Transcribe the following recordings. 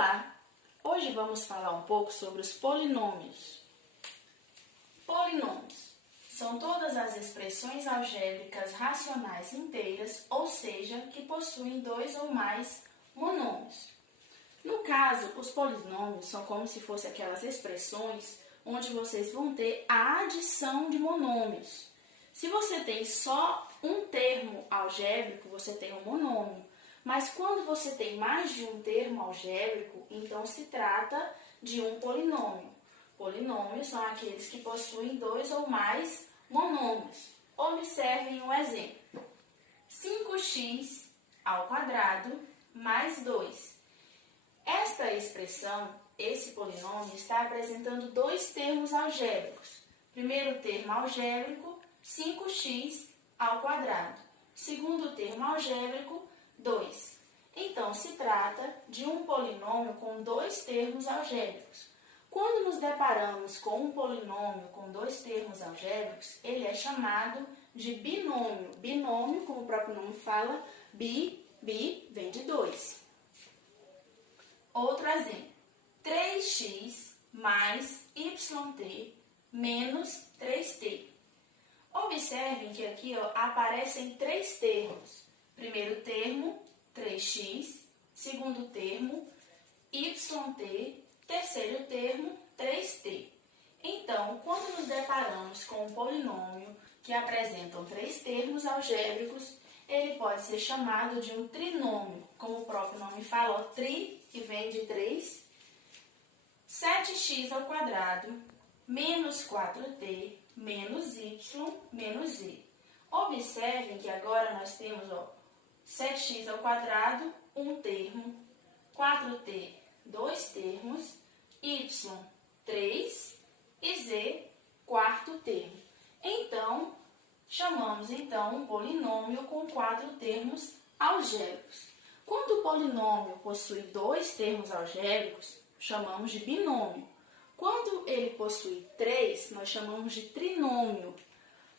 Olá! Hoje vamos falar um pouco sobre os polinômios. Polinômios são todas as expressões algébricas racionais inteiras, ou seja, que possuem dois ou mais monômios. No caso, os polinômios são como se fossem aquelas expressões onde vocês vão ter a adição de monômios. Se você tem só um termo algébrico, você tem um monômio. Mas quando você tem mais de um termo algébrico, então se trata de um polinômio. Polinômios são aqueles que possuem dois ou mais monômios. Observem um exemplo. 5x ao quadrado mais 2. Esta expressão, esse polinômio, está apresentando dois termos algébricos. Primeiro termo algébrico, 5x ao quadrado. Segundo termo algébrico, 2. Então, se trata de um polinômio com dois termos algébricos. Quando nos deparamos com um polinômio com dois termos algébricos, ele é chamado de binômio. Binômio, como o próprio nome fala, bi vem de 2. Outro exemplo. 3x mais yt menos 3t. Observem que aqui aparecem três termos. Primeiro termo, 3x. Segundo termo, yt. Terceiro termo, 3t. Então, quando nos deparamos com um polinômio que apresentam três termos algébricos, ele pode ser chamado de um trinômio. Como o próprio nome fala, tri, que vem de 3. 7x ao quadrado menos 4t menos y menos z. Observem que agora nós temos 7x ao quadrado, um termo, 4t, dois termos, y, 3 e z, quarto termo. Então, chamamos um polinômio com quatro termos algébricos. Quando o polinômio possui dois termos algébricos, chamamos de binômio. Quando ele possui três, nós chamamos de trinômio.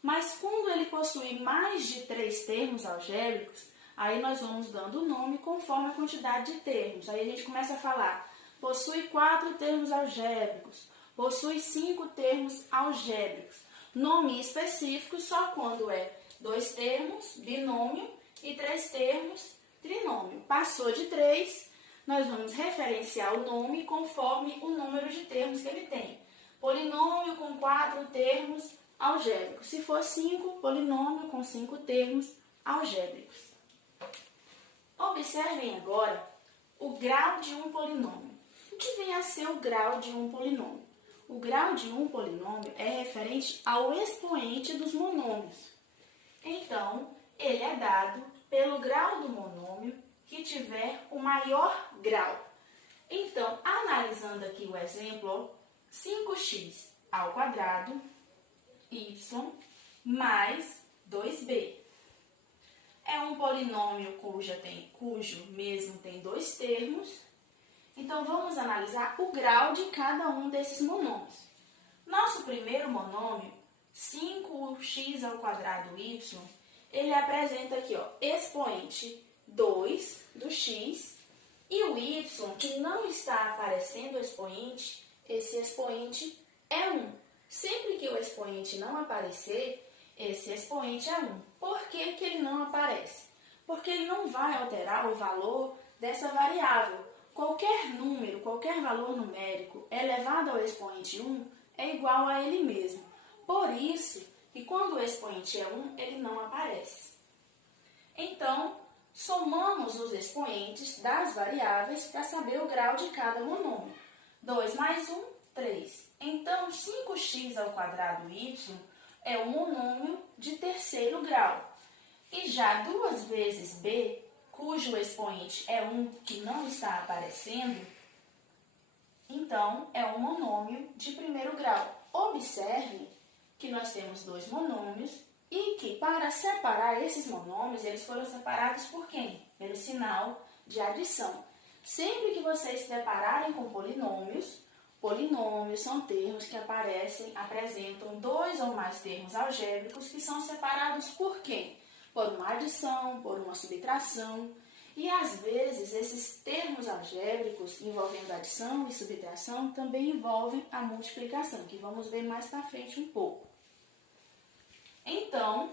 Mas quando ele possui mais de três termos algébricos, aí nós vamos dando o nome conforme a quantidade de termos. Aí a gente começa a falar, possui 4 termos algébricos, possui 5 termos algébricos. Nome específico só quando é 2 termos, binômio, e 3 termos, trinômio. Passou de 3, nós vamos referenciar o nome conforme o número de termos que ele tem. Polinômio com 4 termos algébricos. Se for 5, polinômio com 5 termos algébricos. Observem agora o grau de um polinômio. O que vem a ser o grau de um polinômio? O grau de um polinômio é referente ao expoente dos monômios. Então, ele é dado pelo grau do monômio que tiver o maior grau. Então, analisando aqui o exemplo, 5x ao quadrado, y mais 2b. É um polinômio cujo mesmo tem dois termos. Então, vamos analisar o grau de cada um desses monômios. Nosso primeiro monômio, 5x ao quadrado y, ele apresenta aqui, expoente 2 do x, e o y, que não está aparecendo o expoente, esse expoente é 1. Sempre que o expoente não aparecer, esse expoente é 1. Por que que ele não aparece? Porque ele não vai alterar o valor dessa variável. Qualquer número, qualquer valor numérico elevado ao expoente 1 é igual a ele mesmo. Por isso que quando o expoente é 1, ele não aparece. Então, somamos os expoentes das variáveis para saber o grau de cada monômio. 2 mais 1, 3. Então, 5x ao quadrado y é um monômio de terceiro grau. E já 2 vezes b, cujo expoente é 1 que não está aparecendo, então é um monômio de primeiro grau. Observe que nós temos dois monômios e que para separar esses monômios, eles foram separados por quem? Pelo sinal de adição. Sempre que vocês se depararem com polinômios são termos que apresentam dois ou mais termos algébricos que são separados por quem? Por uma adição, por uma subtração. E às vezes esses termos algébricos envolvendo adição e subtração também envolvem a multiplicação, que vamos ver mais para frente um pouco. Então,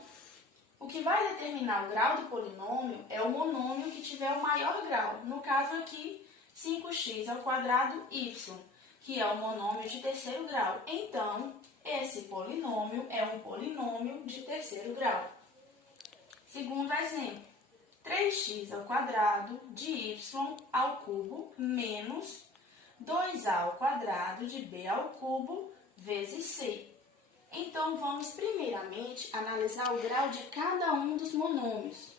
o que vai determinar o grau do polinômio é o monômio que tiver o maior grau. No caso aqui, 5x ao quadrado y, que é o monômio de terceiro grau. Então, esse polinômio é um polinômio de terceiro grau. Segundo exemplo, 3x ao quadrado de y ao cubo menos 2a ao quadrado de b ao cubo vezes c. Então, vamos primeiramente analisar o grau de cada um dos monômios.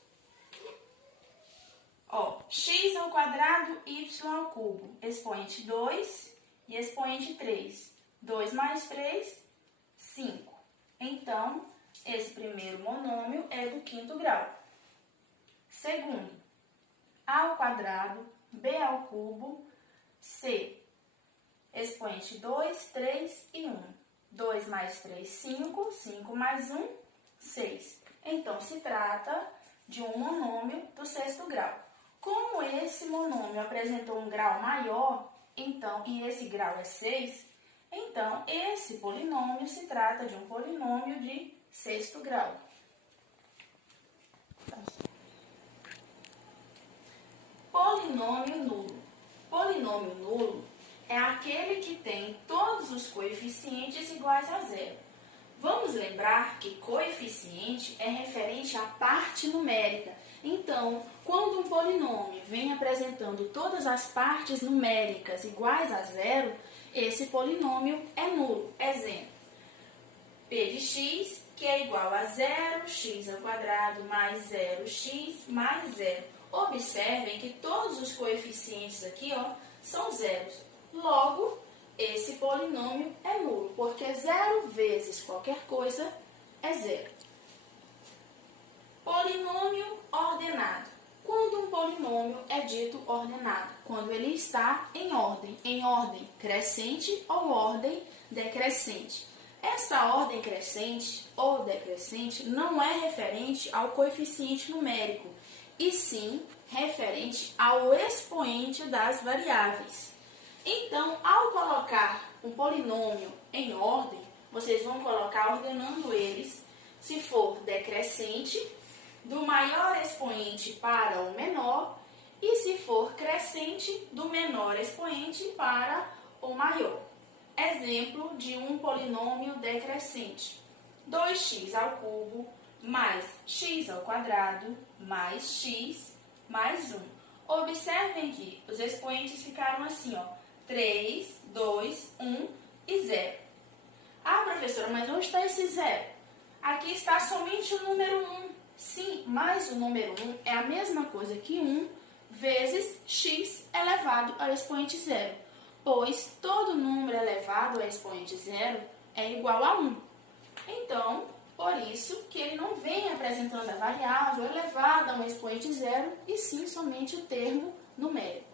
X ao quadrado, y ao cubo, expoente 2 e expoente 3. 2 mais 3, 5. Então, esse primeiro monômio é do quinto grau. Segundo, a ao quadrado, b ao cubo, c. Expoente 2, 3 e 1. 2 mais 3, 5. 5 mais 1, 6. Então, se trata de um monômio do sexto grau. Como esse monômio apresentou um grau maior, então, e esse grau é 6, então, esse polinômio se trata de um polinômio de sexto grau. Polinômio nulo. Polinômio nulo é aquele que tem todos os coeficientes iguais a zero. Vamos lembrar que coeficiente é referente à parte numérica. Então, quando um polinômio vem apresentando todas as partes numéricas iguais a zero, esse polinômio é nulo. Exemplo, p de x, que é igual a 0, x ao quadrado mais 0x mais 0. Observem que todos os coeficientes aqui são zeros. Logo, esse polinômio é nulo, porque 0 vezes qualquer coisa é 0. Polinômio ordenado. Quando um polinômio é dito ordenado? Quando ele está em ordem crescente ou ordem decrescente. Essa ordem crescente ou decrescente não é referente ao coeficiente numérico, e sim referente ao expoente das variáveis. Então, ao colocar um polinômio em ordem, vocês vão colocar ordenando eles, se for decrescente, do maior expoente para o menor, e se for crescente, do menor expoente para o maior. Exemplo de um polinômio decrescente: 2x ao cubo mais x ao quadrado mais x mais 1. Observem que os expoentes ficaram assim, 3, 2, 1 e 0. Ah, professora, mas onde está esse 0? Aqui está somente o número 1. Sim, mas o número 1 é a mesma coisa que 1 vezes x elevado ao expoente 0, pois todo número elevado ao expoente 0 é igual a 1. Então, por isso que ele não vem apresentando a variável elevada a um expoente 0, e sim somente o termo numérico.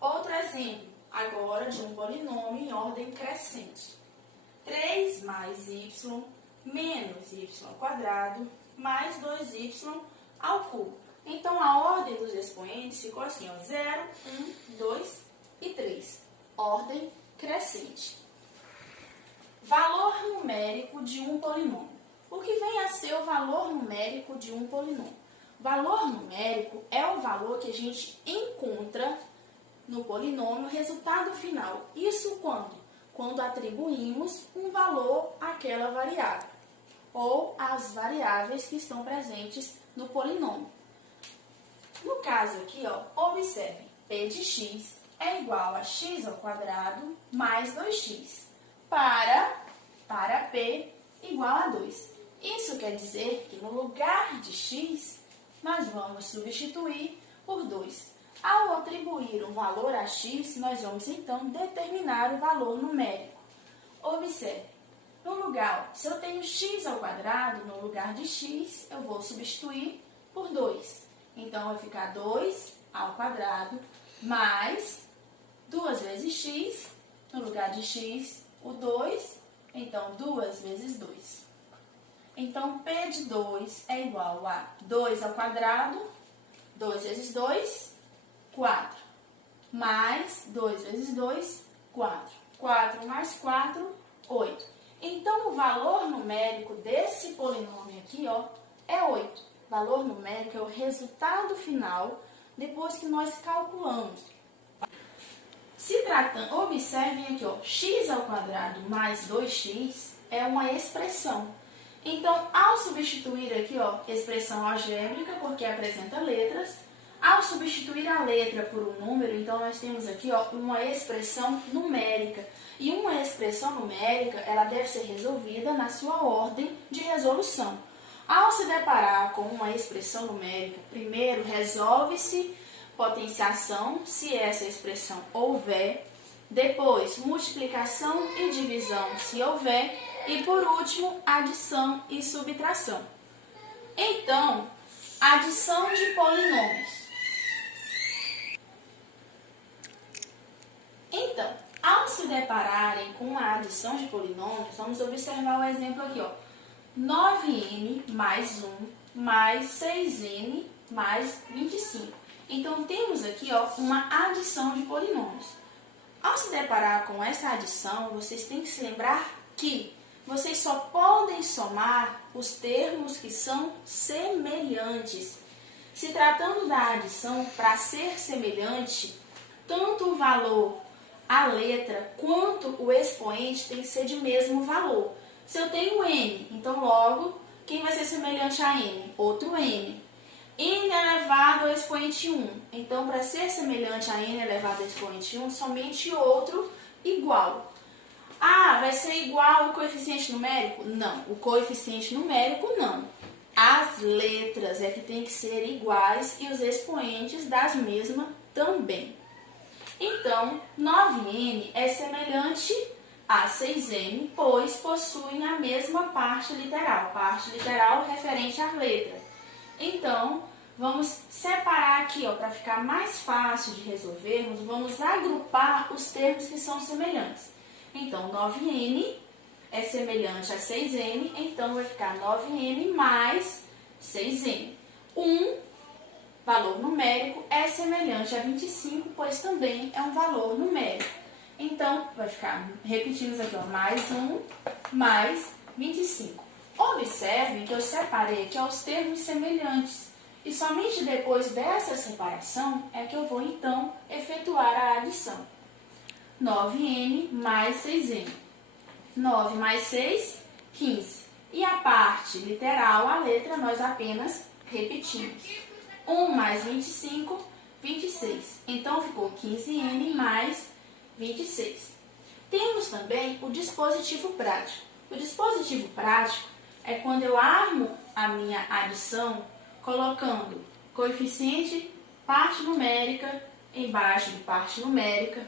Outro exemplo, agora de um polinômio em ordem crescente. 3 mais y menos y ao quadrado mais 2y ao cubo. Então, a ordem dos expoentes ficou assim, 0, 1, 2 e 3. Ordem crescente. Valor numérico de um polinômio. O que vem a ser o valor numérico de um polinômio? Valor numérico é o valor que a gente encontra no polinômio resultado final. Isso quando? Quando atribuímos um valor àquela variável, ou às variáveis que estão presentes no polinômio. No caso aqui, observem, p de x é igual a x ao quadrado mais 2x, para p igual a 2. Isso quer dizer que no lugar de x, nós vamos substituir por 2. Ao atribuir um valor a x, nós vamos então determinar o valor numérico. Observe, no lugar, se eu tenho x ao quadrado, no lugar de x, eu vou substituir por 2. Então, vai ficar 2 ao quadrado mais 2 vezes x, no lugar de x, o 2, então 2 vezes 2. Então, P de 2 é igual a 2 ao quadrado 2 vezes 2, 4. Mais 2 vezes 2, 4. 4 mais 4, 8. Então, o valor numérico desse polinômio aqui, ó, é 8. O valor numérico é o resultado final depois que nós calculamos. Se tratando, observem aqui, ó, x ao quadrado mais 2x é uma expressão. Então, ao substituir aqui, ó, expressão algébrica, porque apresenta letras, ao substituir a letra por um número, então nós temos aqui, ó, uma expressão numérica. E uma expressão numérica, ela deve ser resolvida na sua ordem de resolução. Ao se deparar com uma expressão numérica, primeiro resolve-se potenciação, se essa expressão houver, depois multiplicação e divisão, se houver, e por último, adição e subtração. Então, adição de polinômios. Então, ao se depararem com a adição de polinômios, vamos observar o exemplo aqui, ó. 9n mais 1 mais 6n mais 25. Então, temos aqui, ó, uma adição de polinômios. Ao se deparar com essa adição, vocês têm que se lembrar que vocês só podem somar os termos que são semelhantes. Se tratando da adição, para ser semelhante, tanto o valor, a letra, quanto o expoente tem que ser de mesmo valor. Se eu tenho n, então logo, quem vai ser semelhante a n? Outro n. n elevado ao expoente 1. Então, para ser semelhante a n elevado ao expoente 1, somente outro igual. Ah, vai ser igual o coeficiente numérico? Não, o coeficiente numérico não. As letras é que tem que ser iguais e os expoentes das mesmas também. Então, 9n é semelhante a 6n, pois possuem a mesma parte literal referente à letra. Então, vamos separar aqui, ó, para ficar mais fácil de resolvermos, vamos agrupar os termos que são semelhantes. Então, 9n é semelhante a 6n, então vai ficar 9n mais 6n. 1, valor numérico, é semelhante a 25, pois também é um valor numérico. Então, vai ficar, repetimos aqui, ó, mais 1 mais 25. Observem que eu separei aqui os termos semelhantes. E somente depois dessa separação é que eu vou, então, efetuar a adição. 9n mais 6n. 9 mais 6, 15. E a parte literal, a letra, nós apenas repetimos. 1 mais 25, 26. Então, ficou 15n mais 26. Temos também o dispositivo prático. O dispositivo prático é quando eu armo a minha adição colocando coeficiente parte numérica embaixo de parte numérica,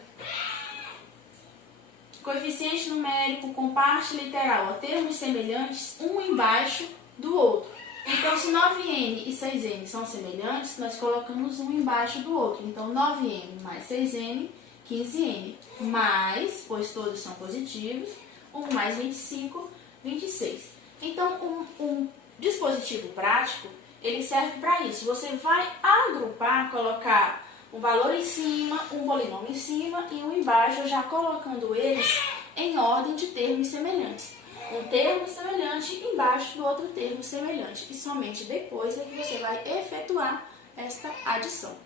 coeficiente numérico com parte literal, ó, termos semelhantes, um embaixo do outro. Então, se 9n e 6n são semelhantes, nós colocamos um embaixo do outro. Então, 9n mais 6n, 15n, mais, pois todos são positivos, 1 mais 25, 26. Então, um dispositivo prático, ele serve para isso. Você vai agrupar, colocar um valor em cima, um polinômio em cima e um embaixo, já colocando eles em ordem de termos semelhantes. Um termo semelhante embaixo do outro termo semelhante. E somente depois é que você vai efetuar esta adição.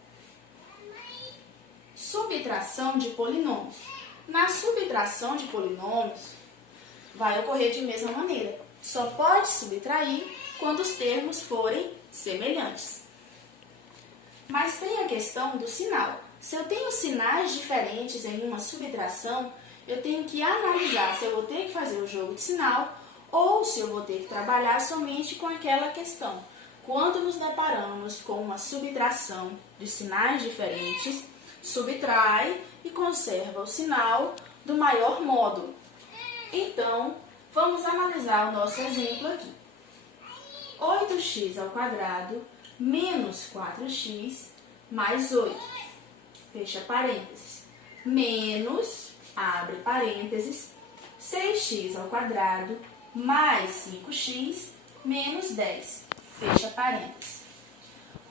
Subtração de polinômios. Na subtração de polinômios, vai ocorrer de mesma maneira. Só pode subtrair quando os termos forem semelhantes. Mas tem a questão do sinal. Se eu tenho sinais diferentes em uma subtração, eu tenho que analisar se eu vou ter que fazer o jogo de sinal ou se eu vou ter que trabalhar somente com aquela questão. Quando nos deparamos com uma subtração de sinais diferentes, subtrai e conserva o sinal do maior módulo. Então, vamos analisar o nosso exemplo aqui. 8x ao quadrado menos 4x mais 8, fecha parênteses, menos, abre parênteses, 6x ao quadrado mais 5x menos 10, fecha parênteses.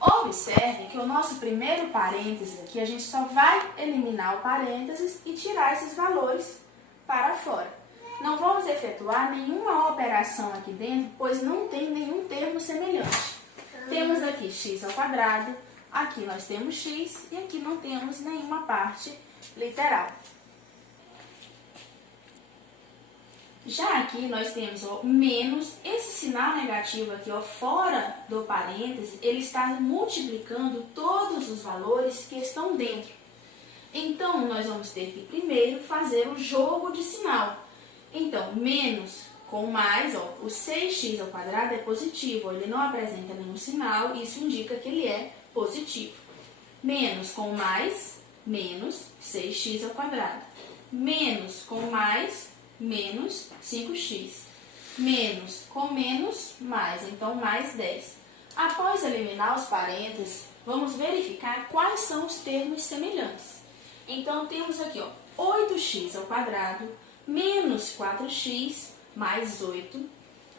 Observe que o nosso primeiro parênteses aqui, a gente só vai eliminar o parênteses e tirar esses valores para fora. Não vamos efetuar nenhuma operação aqui dentro, pois não tem nenhum termo semelhante. Temos aqui x ao quadrado, aqui nós temos x e aqui não temos nenhuma parte literal. Já aqui nós temos menos, esse sinal negativo aqui fora do parêntese, ele está multiplicando todos os valores que estão dentro. Então, nós vamos ter que primeiro fazer o jogo de sinal. Então, menos com mais, o 6x ao quadrado é positivo, ele não apresenta nenhum sinal, isso indica que ele é positivo. Menos com mais, menos 6x ao quadrado. Menos com mais, menos 5x. Menos com menos, mais, então mais 10. Após eliminar os parênteses, vamos verificar quais são os termos semelhantes. Então, temos aqui 8x ao quadrado, menos 4x, mais 8,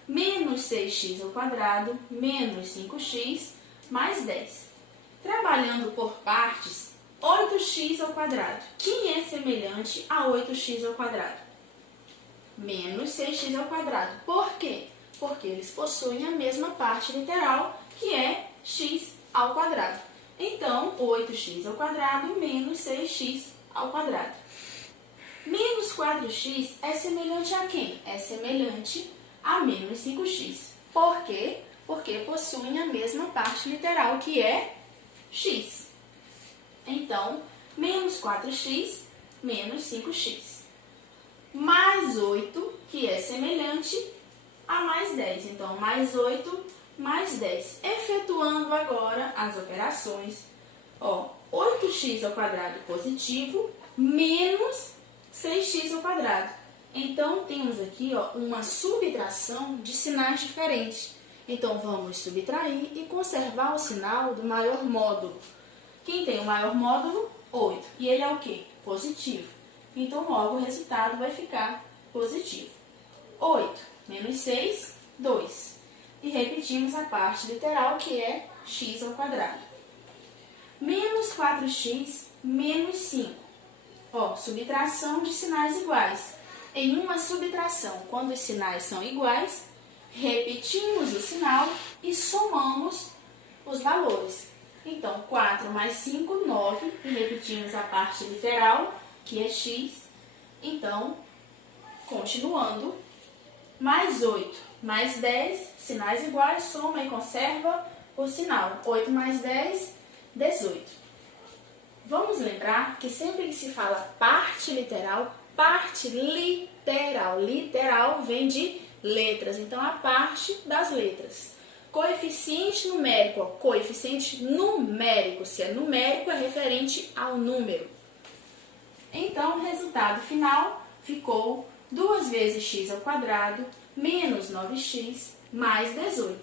menos 6x ao quadrado, menos 5x, mais 10. Trabalhando por partes, 8x ao quadrado. Quem é semelhante a 8x ao quadrado? Menos 6x ao quadrado. Por quê? Porque eles possuem a mesma parte literal, que é x ao quadrado. Então, 8x ao quadrado menos 6x ao quadrado. Menos 4x é semelhante a quem? É semelhante a menos 5x. Por quê? Porque possuem a mesma parte literal, que é x. Então, menos 4x menos 5x. Mais 8, que é semelhante a mais 10. Então, mais 8 mais 10. Efetuando agora as operações, 8x ao quadrado positivo menos 6x ao quadrado. Então, temos aqui uma subtração de sinais diferentes. Então, vamos subtrair e conservar o sinal do maior módulo. Quem tem o maior módulo? 8. E ele é o quê? Positivo. Então, logo o resultado vai ficar positivo. 8 menos 6, 2. E repetimos a parte literal, que é x ao quadrado. Menos 4x menos 5. Subtração de sinais iguais. Em uma subtração, quando os sinais são iguais, repetimos o sinal e somamos os valores. Então, 4 mais 5, 9. E repetimos a parte literal, que é x. Então, continuando, mais 8 mais 10, sinais iguais, soma e conserva o sinal. 8 mais 10, 18. Vamos lembrar que sempre que se fala parte literal vem de letras. Então, a parte das letras. Coeficiente numérico, coeficiente numérico. Se é numérico, é referente ao número. Então, o resultado final ficou 2 vezes x ao quadrado menos 9x mais 18.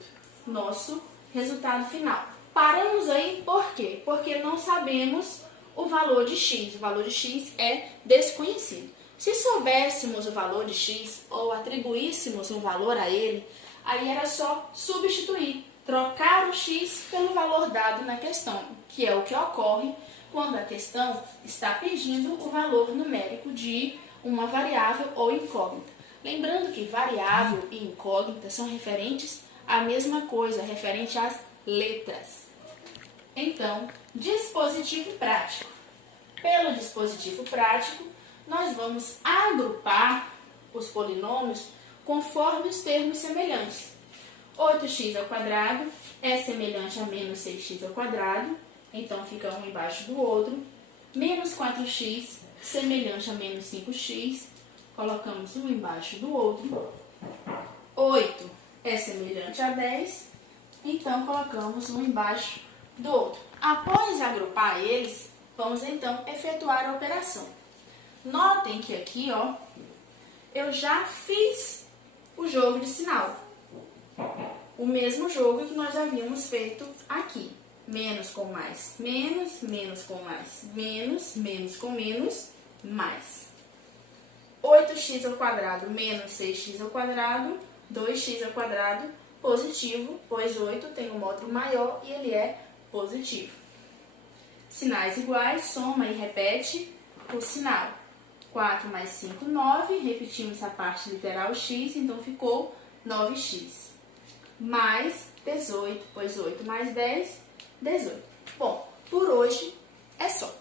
Nosso resultado final. Paramos aí por quê? Porque não sabemos o valor de x. O valor de x é desconhecido. Se soubéssemos o valor de x ou atribuíssemos um valor a ele, aí era só substituir, trocar o x pelo valor dado na questão, que é o que ocorre quando a questão está pedindo o valor numérico de uma variável ou incógnita. Lembrando que variável e incógnita são referentes à mesma coisa, referente às letras. Então, dispositivo prático. Pelo dispositivo prático, nós vamos agrupar os polinômios conforme os termos semelhantes. 8x ao quadrado é semelhante a menos 6x ao quadrado, então fica um embaixo do outro. Menos 4x semelhante a menos 5x, colocamos um embaixo do outro. 8 é semelhante a 10, então colocamos um embaixo do outro. Após agrupar eles, vamos então efetuar a operação. Notem que aqui, eu já fiz o jogo de sinal. O mesmo jogo que nós havíamos feito aqui. Menos com mais, menos, menos com mais, menos, menos com menos, mais. 8x ao quadrado menos 6x ao quadrado, 2x ao quadrado positivo, pois 8 tem um módulo maior e ele é positivo. Sinais iguais, soma e repete o sinal. 4 mais 5, 9. Repetimos a parte literal x, então ficou 9x. Mais 18, pois 8 mais 10, 18. Bom, por hoje é só.